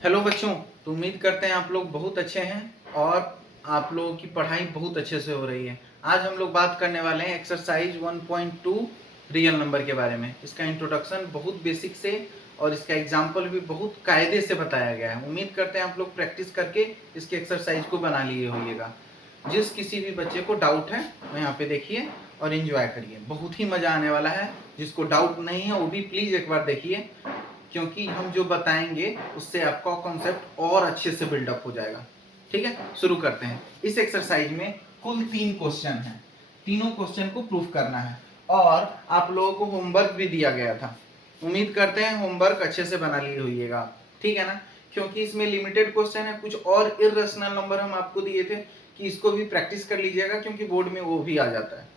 Hello बच्चों, तो उम्मीद करते हैं आप लोग बहुत अच्छे हैं और आप लोगों की पढ़ाई बहुत अच्छे से हो रही है। आज हम लोग बात करने वाले हैं एक्सरसाइज 1.2 रियल नंबर के बारे में। इसका इंट्रोडक्शन बहुत बेसिक से और इसका एग्जाम्पल भी बहुत कायदे से बताया गया है। उम्मीद करते हैं आप लोग प्रैक्टिस करके इसके एक्सरसाइज को बना लिए होइएगा। जिस किसी भी बच्चे को डाउट है वो यहाँ पे देखिए और एंजॉय करिए, बहुत ही मजा आने वाला है। जिसको डाउट नहीं है वो भी प्लीज एक बार देखिए, क्योंकि हम जो बताएंगे उससे आपका कॉन्सेप्ट और अच्छे से बिल्डअप हो जाएगा। ठीक है, शुरू करते हैं। इस एक्सरसाइज में कुल 3 क्वेश्चन हैं। तीनों क्वेश्चन को प्रूव करना है और आप लोगों को होमवर्क भी दिया गया था। उम्मीद करते हैं होमवर्क अच्छे से बना लिए होइएगा, ठीक है ना। क्योंकि इसमें लिमिटेड क्वेश्चन है, कुछ और इर्रेशनल नंबर हम आपको दिए थे कि इसको भी प्रैक्टिस कर लीजिएगा, क्योंकि बोर्ड में वो भी आ जाता है।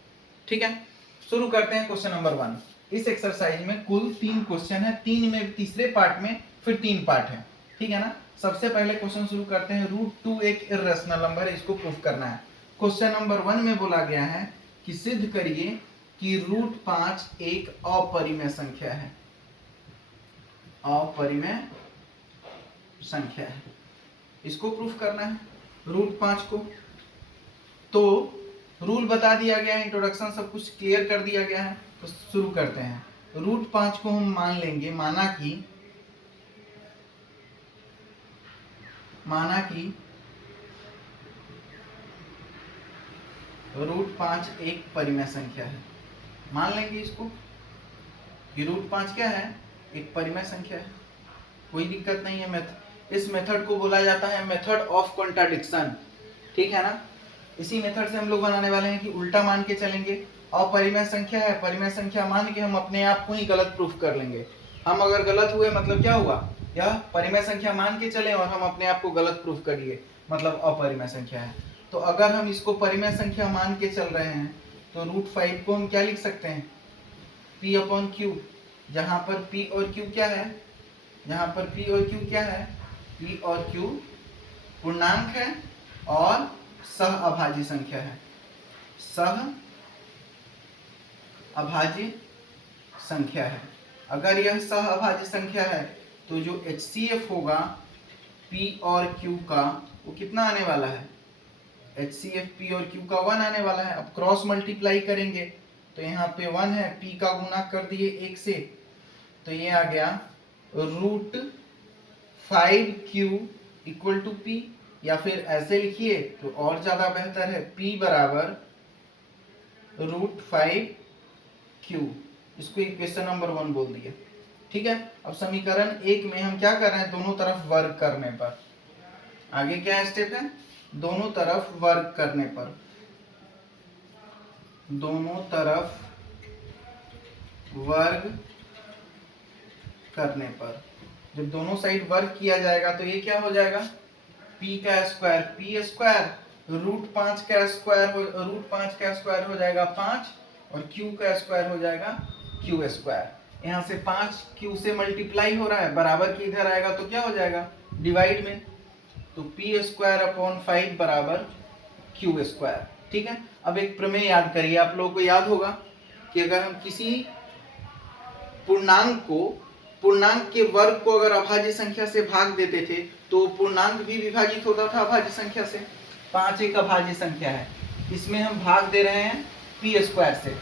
ठीक है, शुरू करते हैं। Question number 1। इस एक्सरसाइज में कुल 3 क्वेश्चन है, 3 में तीसरे पार्ट में फिर 3 पार्ट है, ठीक है ना। सबसे पहले क्वेश्चन शुरू करते हैं। √2 एक इर्रेशनल नंबर है, इसको प्रूफ करना है। क्वेश्चन नंबर 1 में बोला गया है कि सिद्ध करिए कि √5 एक अपरिमेय संख्या है। अपरिमेय संख्या है, इसको प्रूफ करना है √5 को। तो रूल बता दिया गया है, इंट्रोडक्शन सब कुछ क्लियर कर दिया गया है। तो शुरू करते हैं। √5 को हम मान लेंगे, माना कि √5 एक परिमेय संख्या है। मान लेंगे इसको कि √5 क्या है, एक परिमेय संख्या है। कोई दिक्कत नहीं है। इस मेथड को बोला जाता है मेथड ऑफ कॉन्ट्राडिक्शन, ठीक है ना। इसी मेथड से हम लोग बनाने वाले हैं कि उल्टा मान के चलेंगे। अपरिमेय संख्या है, परिमेय संख्या मान के हम अपने आप को ही गलत प्रूफ कर लेंगे। हम अगर गलत हुए मतलब क्या हुआ, यह परिमेय संख्या मान के चले और हम अपने आप को गलत प्रूफ करिए, मतलब अपरिमेय संख्या है। तो अगर हम इसको परिमेय संख्या मान के चल रहे हैं तो √5 को हम क्या लिख सकते हैं, P/Q, जहां पर P और Q क्या है, जहां पर P और Q क्या है, P और Q पूर्णांक है और सह अभाज्य संख्या है। सह अभाज्य संख्या है। अगर यह सह अभाज्य संख्या है तो जो HCF होगा P और Q का, वो कितना आने वाला है, HCF P और Q का 1 आने वाला है। अब क्रॉस मल्टीप्लाई करेंगे तो यहाँ पे 1 है, P का गुना कर दिए 1 से, तो ये आ गया √5Q = P, या फिर ऐसे लिखिए तो और ज्यादा बेहतर है, P बराबर √5Q। इसको इक्वेशन नंबर 1 बोल दिया, ठीक है। अब समीकरण 1 में हम क्या कर रहे हैं, दोनों तरफ वर्ग करने पर। आगे क्या स्टेप है, दोनों तरफ वर्ग करने पर। दोनों तरफ वर्ग करने पर जब दोनों साइड वर्ग किया जाएगा तो ये क्या हो जाएगा, P का स्क्वायर P स्क्वायर, √5 का स्क्वायर हो जाएगा 5 और Q का स्क्वायर हो जाएगा Q स्क्वायर। यहाँ से 5 Q से मल्टीप्लाई हो रहा है, बराबर के इधर आएगा तो क्या हो जाएगा, डिवाइड में। तो P² / 5 बराबर Q स्क्वायर, ठीक है। अब एक प्रमेय याद करिए, आप लोगों को याद होगा कि अगर हम किसी पूर्णांक के वर्ग को अगर अभाज्य संख्या से भाग देते थे तो पूर्णांक भी विभाजित होता था अभाज्य संख्या से। 5 एक अभाज्य संख्या है, इसमें हम भाग दे रहे हैं P² से,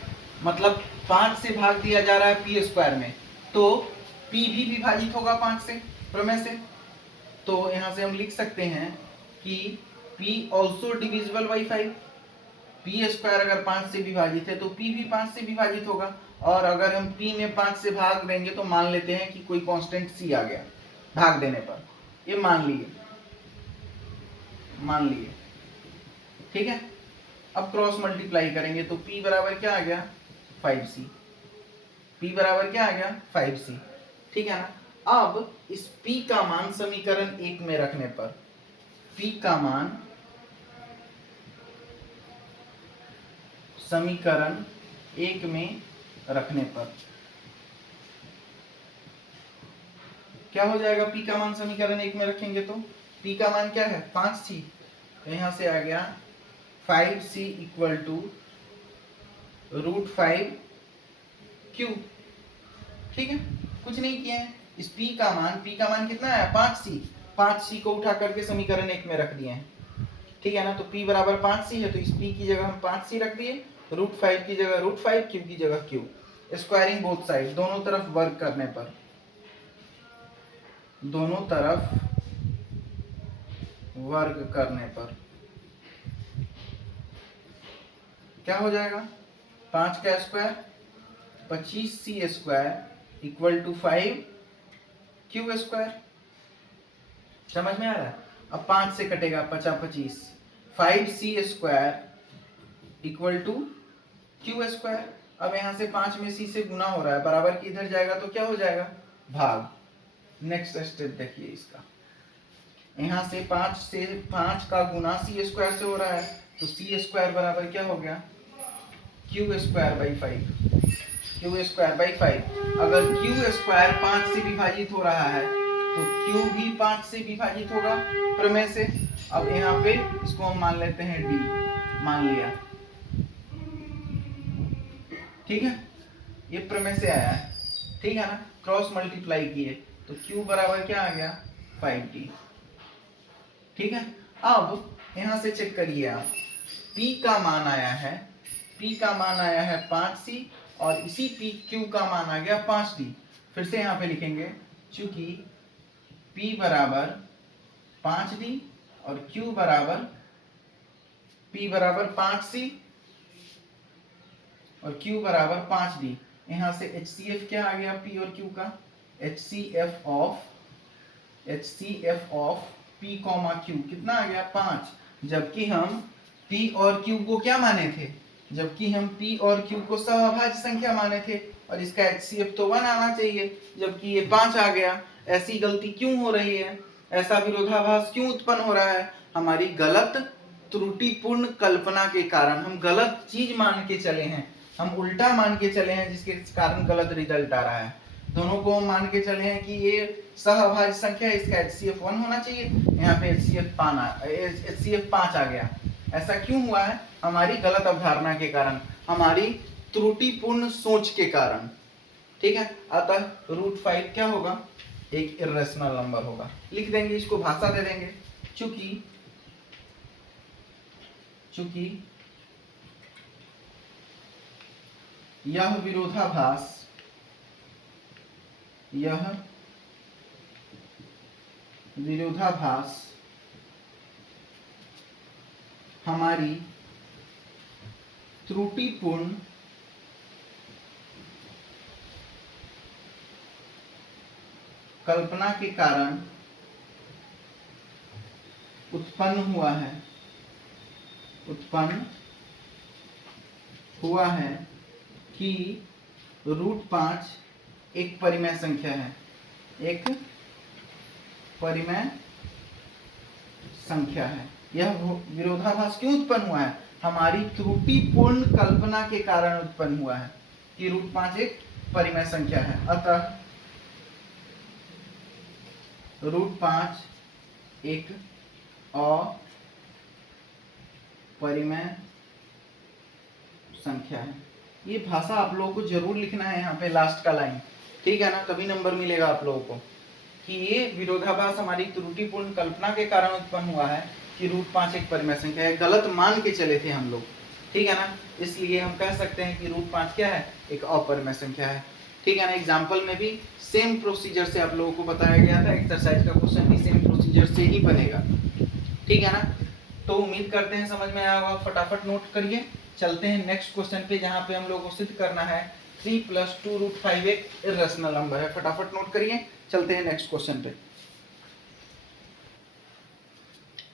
मतलब 5 से भाग दिया जा रहा है P² में, तो P भी विभाजित होगा 5 से, प्रमेय से। तो यहाँ से हम लिख सकते हैं कि P also divisible by 5। P² अगर 5 से विभाजित है तो P भी 5 से विभाजित होगा, और अगर हम P में 5 से भाग देंगे तो मान लेते हैं कि कोई कांस्टेंट C आ गया भाग देने पर, ये मान लिए, ठीक है। अब क्रॉस मल्टीप्लाई करेंगे तो P बराबर क्या आ गया, 5C। P बराबर क्या आ गया, 5C, ठीक है ना। अब इस P का मान समीकरण 1 में रखने पर, P का मान समीकरण 1 में रखने पर क्या हो जाएगा, P का मान समीकरण 1 में रखेंगे तो P का मान क्या है, 5C, तो यहां से आ गया 5C = √5Q, ठीक है। कुछ नहीं किए हैं, इस P का मान कितना है, 5C, 5c को उठा करके समीकरण 1 में रख दिए हैं, ठीक है ना। तो p बराबर 5c है, तो इस p की जगह हम 5c रख दिए, √5 की जगह √5, q की जगह q। स्क्वायरिंग बोथ साइड, दोनों तरफ वर्क करने पर, दोनों तरफ वर्ग करने पर क्या हो जाएगा, 5 का square 25c square equal to 5q square. समझ में आ रहा है। अब 5 से कटेगा 50 25, 5c square equal to q square. अब यहाँ से 5 में c से गुना हो रहा है, बराबर की इधर जाएगा तो क्या हो जाएगा, भाग। नेक्स्ट स्टेप देखिए इसका, यहाँ से 5 का गुना c स्क्वायर से हो रहा है, तो c स्क्वायर बराबर क्या हो गया, q square by 5, q square by 5। अगर q स्क्वायर 5 से विभाजित हो रहा है तो q भी 5 से विभाजित होगा प्रमेय से। अब यहाँ पे इसको हम मान लेते हैं d, मान लिया, ठीक है, ये प्रमेय से आया है, ठीक है ना। क्रॉस मल्टीप्लाई किए तो q बराबर क्या आ गया, 5d, ठीक है। अब यहाँ से चेक करिए आप, p का मान आया है, p का मान आया है 5c और इसी q का मान आ गया 5d। फिर से यहाँ पे लिखेंगे, चूंकि p बराबर 5d और q बराबर p बराबर 5c और q बराबर 5d, यहाँ से HCF क्या आ गया p और q का, HCF ऑफ p, q कितना आ गया 5। जबकि हम p और q को क्या माने थे, जबकि हम p और q को सहअभाज्य संख्या माने थे और इसका HCF तो 1 आना चाहिए, जबकि ये 5 आ गया। ऐसी गलती क्यों हो रही है, ऐसा विरोधाभास क्यों उत्पन्न हो रहा है, हमारी गलत त्रुटिपूर्ण कल्पना के कारण। हम गलत चीज मान के चले हैं, हम उल्टा मान के चले हैं, जिसके कारण गलत रिजल्ट आ रहा है। दोनों को हम मान के चले हैं कि ये सहअभाज्य संख्या है, इसका HCF 1 होना चाहिए, यहाँ पे HCF 5 आ गया। ऐसा क्यों हुआ है, हमारी गलत अवधारणा के कारण, हमारी त्रुटिपूर्ण सोच के कारण, ठीक है। अतः √5 क्या होगा, एक इर्रेशनल नंबर होगा। लिख देंगे, इसको भाषा दे देंगे, चूंकि यह विरोधाभास हमारी त्रुटिपूर्ण कल्पना के कारण उत्पन्न हुआ है कि √5 एक परिमेय संख्या है, एक परिमेय संख्या है। यह विरोधाभास क्यों उत्पन्न हुआ है, हमारी त्रुटिपूर्ण कल्पना के कारण उत्पन्न हुआ है कि √5 एक परिमेय संख्या है। अतः √5 एक अपरिमेय संख्या है। ये भाषा आप लोगों को जरूर लिखना है, यहाँ पे लास्ट का लाइन, ठीक है ना, तभी नंबर मिलेगा आप लोगों को, कि ये विरोधाभास हमारी त्रुटिपूर्ण कल्पना के कारण उत्पन्न हुआ है कि √5 एक परिमेय संख्या है। गलत मान के चले थे हम लोग, ठीक है ना, इसलिए हम कह सकते हैं कि √5 क्या है, एक अपरिमेय संख्या है, ठीक है ना। एग्जाम्पल में भी सेम प्रोसीजर से आप लोगों को बताया गया था, एक्सरसाइज का क्वेश्चन भी सेम प्रोसीजर से ही बनेगा, ठीक है ना। तो उम्मीद करते हैं समझ में आया होगा, फटाफट नोट करिए। चलते हैं नेक्स्ट क्वेश्चन पे, जहां पे हम लोग को सिद्ध करना है 3 + 2√5 एक इर्रेशनल नंबर है। फटाफट नोट करिए, चलते हैं नेक्स्ट क्वेश्चन पे।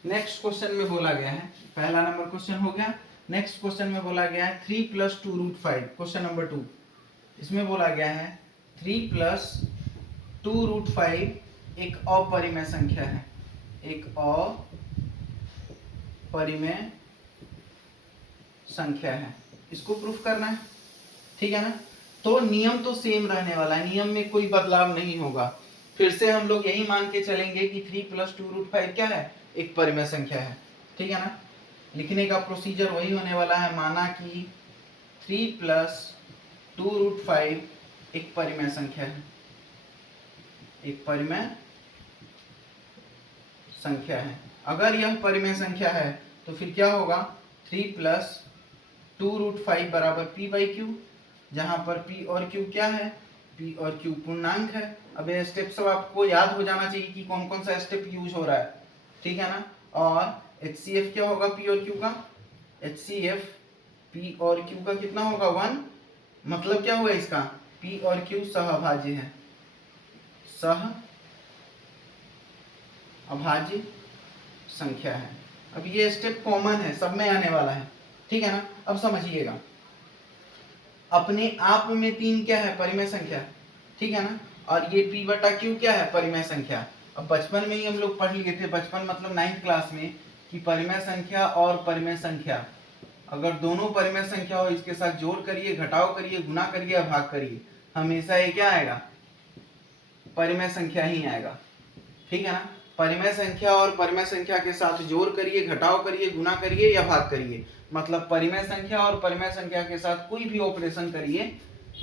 नेक्स्ट क्वेश्चन में बोला गया है, पहला नंबर क्वेश्चन हो गया। नेक्स्ट क्वेश्चन में बोला गया है 3 + 2√5, क्वेश्चन नंबर 2। इसमें बोला गया है 3 + 2√5 एक अपरिमेय संख्या है, एक अपरिमेय संख्या है, इसको प्रूफ करना है, ठीक है ना। तो नियम तो सेम रहने वाला है, नियम में कोई बदलाव नहीं होगा। फिर से हम लोग यही मान के चलेंगे कि 3 + 2√5 क्या है, एक परिमेय संख्या है, ठीक है ना। लिखने का प्रोसीजर वही होने वाला है, माना कि 3 + 2√5 एक परिमेय संख्या है, एक परिमेय संख्या है। अगर यह परिमेय संख्या है तो फिर क्या होगा, 3 प्लस 2√5 बराबर p बाई क्यू, जहां पर p और q क्या है, p और q पूर्णांक है। अब ये स्टेप सब आपको याद हो जाना चाहिए कि कौन कौन सा स्टेप यूज हो रहा है, ठीक है ना। और HCF क्या होगा p और q का, HCF p और q का कितना होगा 1, मतलब क्या हुआ इसका, p और q सहअभाज्य है, सह अभाज्य संख्या है। अब ये स्टेप कॉमन है, सब में आने वाला है, ठीक है ना। अब समझिएगा, अपने आप में 3 क्या है, परिमेय संख्या, ठीक है ना। और ये p बटा q क्या है, परिमेय संख्या। अब बचपन में ही हम लोग पढ़ लिए थे, बचपन मतलब 9th क्लास में, कि परिमेय संख्या और परिमेय संख्या अगर दोनों परिमेय संख्या हो, इसके साथ जोड़ करिए, घटाव करिए, गुना करिए या भाग करिए, हमेशा ये क्या आएगा, परिमेय संख्या ही आएगा, ठीक है ना। परिमेय संख्या और परिमेय संख्या के साथ जोड़ करिए, घटाव करिए, गुना करिए या भाग करिए, मतलब परिमेय संख्या और परिमेय संख्या के साथ कोई भी ऑपरेशन करिए,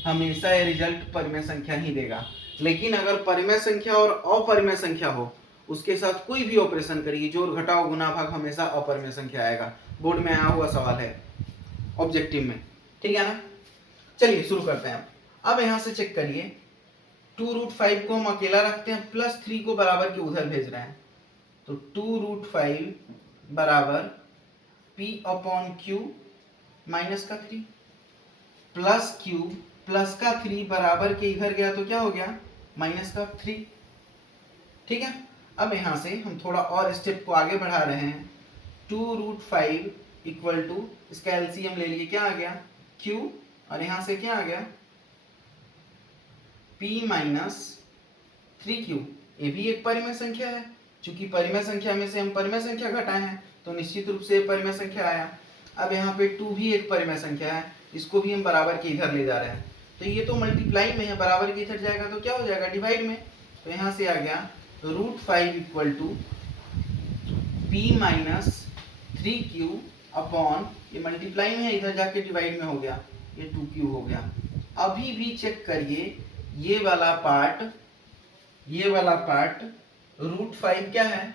हमेशा ये रिजल्ट परिमेय संख्या ही देगा। लेकिन अगर परिमेय संख्या और अपरिमेय संख्या हो, उसके साथ कोई भी ऑपरेशन करिए, जोड़ घटाव गुना भाग, हमेशा अपरिमेय संख्या आएगा। बोर्ड में आया हुआ सवाल है ऑब्जेक्टिव में, ठीक है ना। चलिए शुरू करते हैं। अब यहाँ से चेक करिए, 2√5 को हम अकेला रखते हैं, प्लस 3 को बराबर के उधर भेज रहे हैं, तो 2√5 बराबर p अपॉन q माइनस का 3 प्लस q प्लस का 3 बराबर के इधर गया तो क्या हो गया, माइनस का 3, ठीक है। अब यहां से हम थोड़ा और स्टेप को आगे बढ़ा रहे हैं, 2√5 इक्वल टू, इसका एलसीएम ले लिए, क्या आ गया q, और यहां से क्या आ गया p माइनस 3q। ये भी एक परिमेय संख्या है, चूंकि परिमेय संख्या में से हम परिमेय संख्या घटाए हैं तो निश्चित रूप से परिमेय संख्या आया। अब यहाँ पे 2 भी एक परिमेय संख्या है, इसको भी हम बराबर के इधर ले जा रहे हैं, तो ये तो मल्टीप्लाई में है, बराबर के इधर जाएगा तो क्या हो जाएगा, डिवाइड में। तो यहाँ से आ गया √5 equal to p minus 3q upon, ये मल्टीप्लाई में है, इधर जाके डिवाइड में हो गया, ये 2q हो गया। अभी भी चेक करिए, ये वाला पार्ट √5 क्या है,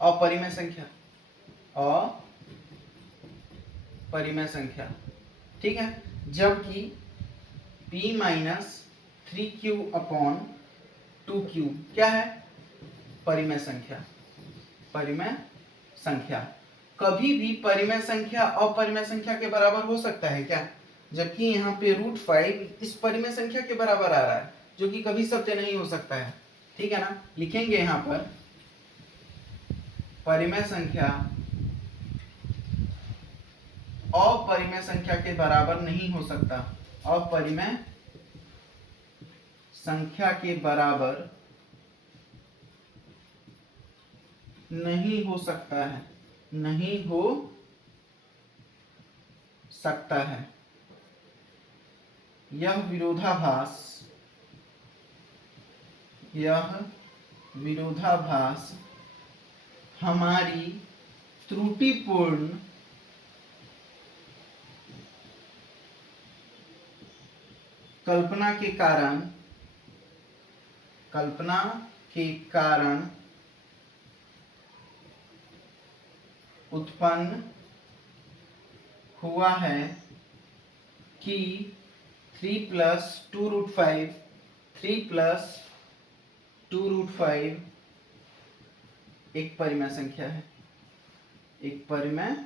अपरिमेय संख्या, अपरिमेय संख्या, ठीक है। जबकि p minus 3q upon 2q क्या है, परिमेय संख्या, परिमेय संख्या। कभी भी परिमेय संख्या अपरिमेय संख्या के बराबर हो सकता है क्या, जबकि यहाँ पे √5 इस परिमेय संख्या के बराबर आ रहा है, जो कि कभी सत्य नहीं हो सकता है, ठीक है ना। लिखेंगे यहाँ पर परिमेय संख्या अपरिमेय संख्या के बराबर नहीं हो सकता, अपरिमेय संख्या के बराबर नहीं हो सकता है, नहीं हो सकता है। यह विरोधाभास हमारी त्रुटिपूर्ण कल्पना के कारण उत्पन्न हुआ है कि 3 प्लस 2√5 एक परिमेय संख्या है, एक परिमेय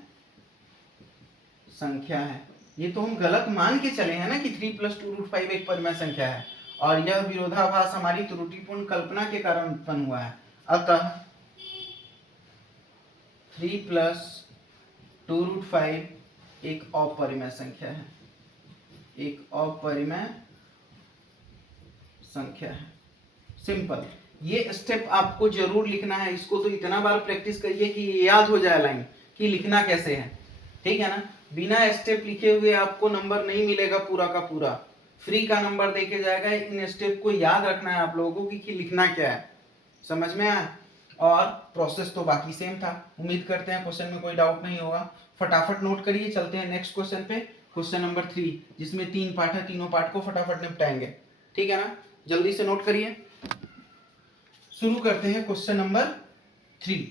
संख्या है। ये तो हम गलत मान के चले हैं ना कि 3 प्लस 2√5 एक परिमेय संख्या है, और यह विरोधाभास हमारी त्रुटिपूर्ण कल्पना के कारण उत्पन्न हुआ है। अतः 3 प्लस 2√5 एक अपरिमेय संख्या है, एक अपरिमेय संख्या है। सिंपल। ये स्टेप आपको जरूर लिखना है, इसको तो इतना बार प्रैक्टिस करिए कि याद हो जाए लाइन कि लिखना कैसे है, ठीक है ना। बिना स्टेप लिखे हुए आपको नंबर नहीं मिलेगा पूरा का पूरा, फ्री का नंबर देके जाएगा। इन स्टेप को याद रखना है आप लोगों को कि लिखना क्या है, समझ में आया। और प्रोसेस तो बाकी सेम था। उम्मीद करते हैं क्वेश्चन में कोई डाउट नहीं होगा। फटाफट नोट करिए, चलते हैं नेक्स्ट क्वेश्चन पे, क्वेश्चन नंबर 3, जिसमें 3 पार्ट है, तीनों पार्ट को फटाफट निपटाएंगे, ठीक है ना। जल्दी से नोट करिए। शुरू करते हैं क्वेश्चन नंबर 3।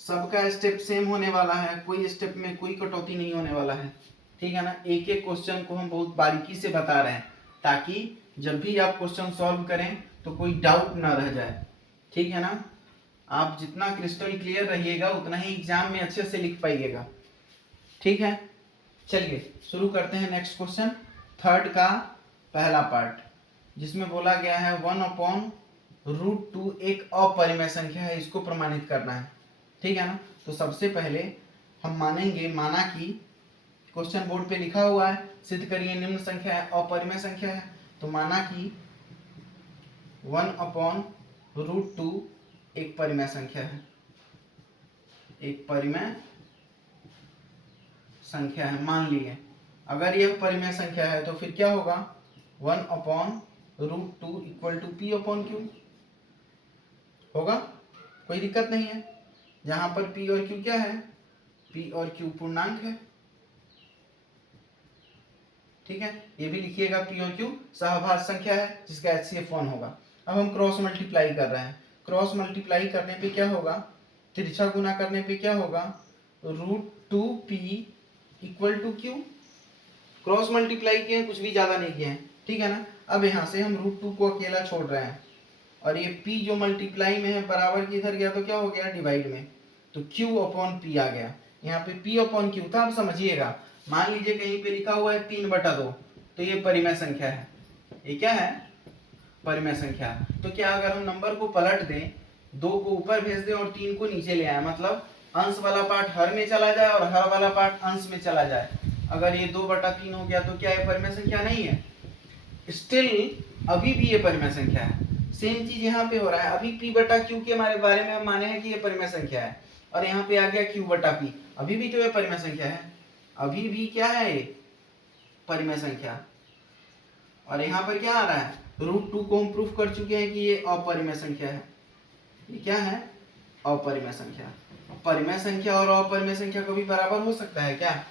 सबका स्टेप सेम होने वाला है, कोई स्टेप में कोई कटौती नहीं होने वाला है, ठीक है ना। एक एक क्वेश्चन को हम बहुत बारीकी से बता रहे हैं ताकि जब भी आप क्वेश्चन सॉल्व करें तो कोई डाउट ना रह जाए, ठीक है ना। आप जितना क्रिस्टल क्लियर रहिएगा उतना ही एग्जाम में अच्छे से लिख पाइएगा, ठीक है। चलिए शुरू करते हैं नेक्स्ट क्वेश्चन, थर्ड का पहला पार्ट, जिसमें बोला गया है 1/√2 एक अपरिमेय संख्या है, इसको प्रमाणित करना है, ठीक है ना। तो सबसे पहले हम माना कि क्वेश्चन बोर्ड पे लिखा हुआ है सिद्ध करिए निम्न संख्या है अपरिमेय संख्या है। तो माना कि 1/√2 एक परिमेय संख्या है, एक परिमेय संख्या है मान लिए। अगर यह परिमेय संख्या है तो फिर क्या होगा, 1/√2 इक्वल टू P/Q होगा, कोई दिक्कत नहीं है। जहां पर P और Q क्या है, P और Q पूर्णांक है, ठीक है। ये भी लिखिएगा P और Q सहभाज्य संख्या है जिसका HCF 1 होगा। अब हम क्रॉस मल्टीप्लाई कर रहे हैं, क्रॉस मल्टीप्लाई करने पे क्या होगा, तिरछा गुना करने पे क्या होगा, √2P equal to Q। Cross multiply किए, कुछ भी ज्यादा नहीं किए हैं, ठीक है ना। अब यहाँ से हम √2 को अकेला छोड़ रहे हैं और ये P जो मल्टीप्लाई में है बराबर की इधर गया तो क्या हो गया, डिवाइड में, तो Q/P आ गया। यहाँ पे P/Q था, आप समझिएगा। मान लीजिए कहीं पे लिखा हुआ है 3/2, तो ये परिमेय संख्या है, ये क्या है, परिमेय संख्या। तो क्या अगर हम नंबर को पलट दें, 2 को ऊपर भेज दें और 3 को नीचे ले आए, मतलब अंश वाला पार्ट हर में चला जाए और हर वाला पार्ट अंश में चला जाए, अगर ये 2/3 हो गया तो क्या ये परिमेय संख्या नहीं है, स्टिल अभी भी ये परिमेय संख्या है। सेम चीज यहाँ पे हो रहा है, अभी P/Q के हमारे बारे में हम माने हैं कि ये परिमेय संख्या है, और यहाँ पे आ गया Q/P, अभी भी तो ये परिमेय संख्या है, अभी भी क्या है ये परिमेय संख्या। और यहाँ पर क्या आ रहा है, √2 को हम प्रूफ कर चुके हैं कि ये अपरिमेय संख्या है, ये क्या है, अपरिमेय संख्या। परिमेय संख्या और अपरिमेय संख्या कभी बराबर हो सकता है क्या,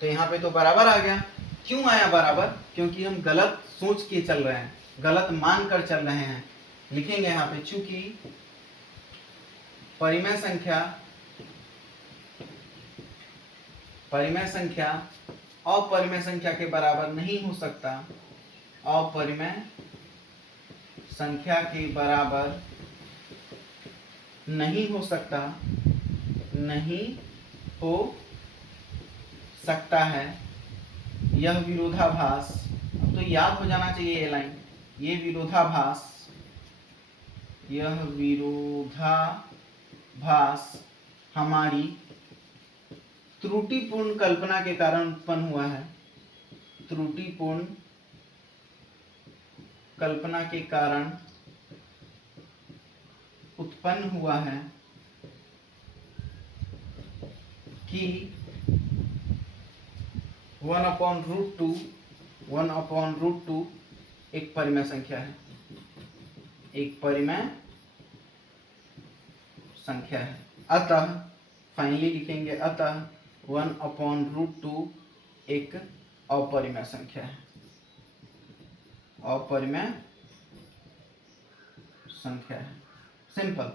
तो यहाँ पे तो बराबर आ गया। क्यों आया बराबर, क्योंकि हम गलत सोच के चल रहे हैं, गलत मान कर चल रहे हैं। लिखेंगे यहाँ पे, चूंकि परिमेय संख्या अपरिमेय संख्या के बराबर नहीं हो सकता, अपरिमेय संख्या के बराबर नहीं हो सकता, नहीं हो सकता है यह विरोधाभास। अब तो याद हो जाना चाहिए ये लाइन, ये विरोधाभास, यह विरोधाभास हमारी त्रुटिपूर्ण कल्पना के कारण उत्पन्न हुआ है, त्रुटिपूर्ण कल्पना के कारण उत्पन्न हुआ है कि 1/√2 एक परिमेय संख्या है, एक परिमेय संख्या है। अतः फाइनली लिखेंगे, अतः 1/√2 एक अपरिमेय संख्या है, अपरिमेय संख्या है। सिंपल,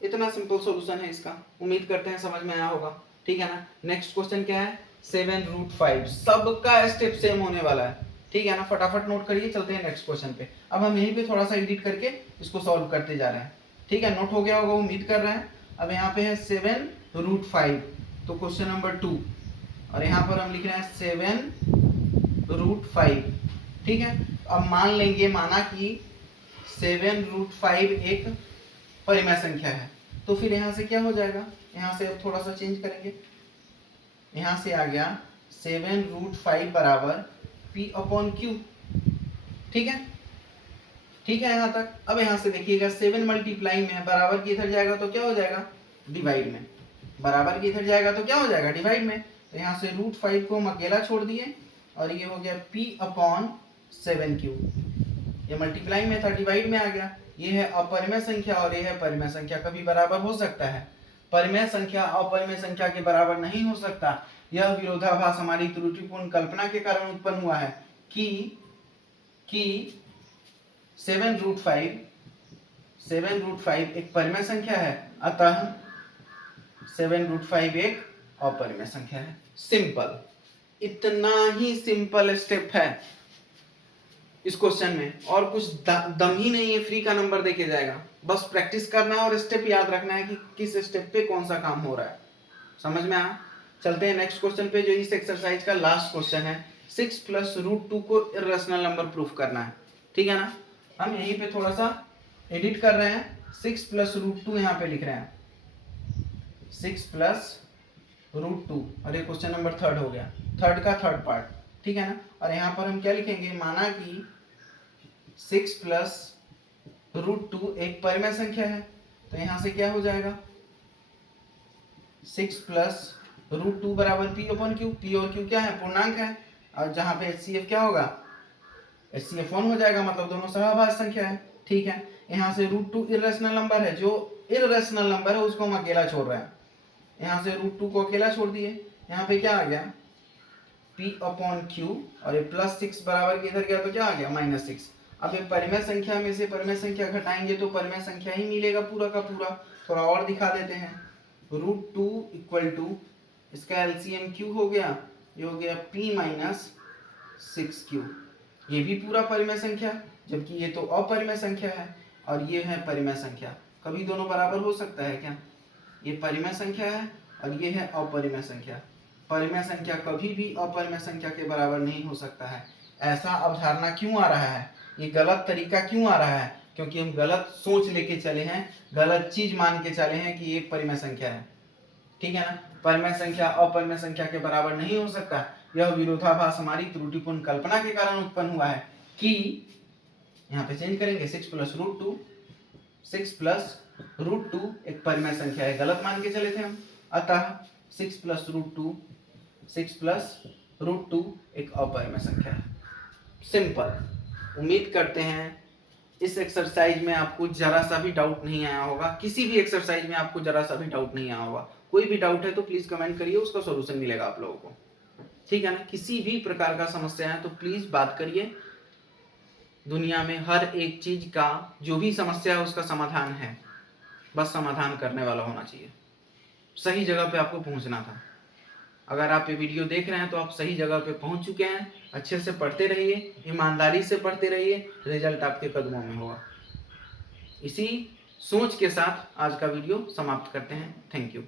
इतना सिंपल सॉल्यूशन है इसका। उम्मीद करते हैं समझ में आया होगा, ठीक है ना। नेक्स्ट क्वेश्चन क्या है, 7√5। सबका स्टेप सेम होने वाला है, ठीक है ना। फटाफट नोट करिए, चलते हैं नेक्स्ट क्वेश्चन पे। अब हम यहीं पे थोड़ा सा एडिट करके इसको सॉल्व करते जा रहे हैं, ठीक है। नोट हो गया होगा, उम्मीद कर रहे हैं। अब यहाँ पे है 7√5, तो क्वेश्चन नंबर 2, और यहाँ पर हम लिख रहे हैं 7√5, ठीक है। अब मान लेंगे, माना कि 7√5 एक परिमेय संख्या है, तो फिर यहाँ से क्या हो जाएगा, यहाँ से अब थोड़ा सा चेंज करेंगे, यहाँ से आ गया 7√5 बराबर P/Q, ठीक है, ठीक है यहाँ तक। अब यहाँ से देखिएगा 7 मल्टीप्लाई में है, बराबर की इधर जाएगा तो क्या हो जाएगा, डिवाइड में, बराबर की इधर जाएगा तो क्या हो जाएगा, डिवाइड में। तो यहाँ से √5 को हम अकेला छोड़ दिए और ये हो गया P/7Q, ये मल्टीप्लाई में था, डिवाइड में आ गया। ये है अपरिमेय संख्या और ये है परिमेय संख्या, कभी बराबर हो सकता है। परिमेय संख्या अपरिमेय संख्या के बराबर नहीं हो सकता। यह विरोधाभास हमारी त्रुटिपूर्ण कल्पना के कारण उत्पन्न हुआ है कि 7√5 7√5 एक परिमेय संख्या है, अतः 7√5 एक अपरिमेय संख्या है। सिंपल, इतना ही सिंपल स्टेप है इस क्वेश्चन में, और कुछ दम ही नहीं है, फ्री का नंबर देके जाएगा। बस प्रैक्टिस करना है और स्टेप याद रखना है कि किस स्टेप पे कौन सा काम हो रहा है। समझ में आया? चलते हैं नेक्स्ट क्वेश्चन पे, जो इस एक्सरसाइज का लास्ट क्वेश्चन है। 6 + √2 को इर्रेशनल नंबर प्रूफ करना है, ठीक है ना। हम यहीं पे थोड़ा सा एडिट कर रहे हैं, 6 + √2 यहाँ पे लिख रहे हैं, 6 + √2, और ये क्वेश्चन नंबर 3 हो गया, थर्ड का थर्ड पार्ट, ठीक है ना। और यहाँ पर हम क्या लिखेंगे, माना कि 6 + √2 एक परिमेय संख्या है, तो यहाँ से क्या हो जाएगा, 6 + √2 बराबर P/Q। P और Q क्या है, पूर्णांक है, और जहाँ पे HCF क्या होगा, HCF 1 हो जाएगा, मतलब दोनों सहभाज्य संख्या है, ठीक है। यहाँ से √2 इर्रेशनल नंबर है, जो इर्रेशनल नंबर है उसको हम अकेला छोड़ रहे हैं, यहाँ से √2 को अकेला छोड़ दिए, यहाँ पे क्या आ गया, P/Q, और ये +6 बराबर के इधर गया तो क्या आ गया, -6। अब ये परिमेय संख्या में से परिमेय संख्या घटाएंगे तो परिमेय संख्या ही मिलेगा पूरा का पूरा। थोड़ा और दिखा देते हैं, √2 = इसका LCM Q हो गया, ये हो गया P - 6Q, ये भी पूरा परिमेय संख्या, जबकि ये तो अपरिमेय संख्या है और ये है परिमेय संख्या। कभी दोनों बराबर हो सकता है क्या? ये परिमेय संख्या है और ये है अपरिमेय संख्या। परिमेय संख्या कभी भी अपरिमेय संख्या के बराबर नहीं हो सकता है। ऐसा अवधारणा क्यों आ रहा है, ये गलत तरीका क्यों आ रहा है? क्योंकि हम गलत सोच लेके चले हैं, गलत चीज मान के चले हैं कि ये परिमेय संख्या है, ठीक है ना। परिमेय संख्या अपरिमेय संख्या के बराबर नहीं हो सकता। यह विरोधाभास हमारी त्रुटिपूर्ण कल्पना के कारण उत्पन्न हुआ है कि, यहाँ पे चेंज करेंगे, 6 + √2, 6 + √2 एक परिमेय संख्या है, गलत मान के चले थे हम, अतः 6 + √2, 6 + √2 एक अपरिमेय संख्या है। सिंपल। उम्मीद करते हैं इस एक्सरसाइज में आपको जरा सा भी डाउट नहीं आया होगा, किसी भी एक्सरसाइज में आपको जरा सा भी डाउट नहीं आया होगा। कोई भी डाउट है तो प्लीज कमेंट करिए, उसका सॉल्यूशन मिलेगा आप लोगों को, ठीक है ना। किसी भी प्रकार का समस्या है तो प्लीज बात करिए। दुनिया में हर एक चीज का, जो भी समस्या है उसका समाधान है, बस समाधान करने वाला होना चाहिए। सही जगह पे आपको पहुंचना था। अगर आप ये वीडियो देख रहे हैं तो आप सही जगह पे पहुंच चुके हैं। अच्छे से पढ़ते रहिए, ईमानदारी से पढ़ते रहिए, रिजल्ट आपके कदमों में होगा। इसी सोच के साथ आज का वीडियो समाप्त करते हैं। Thank you.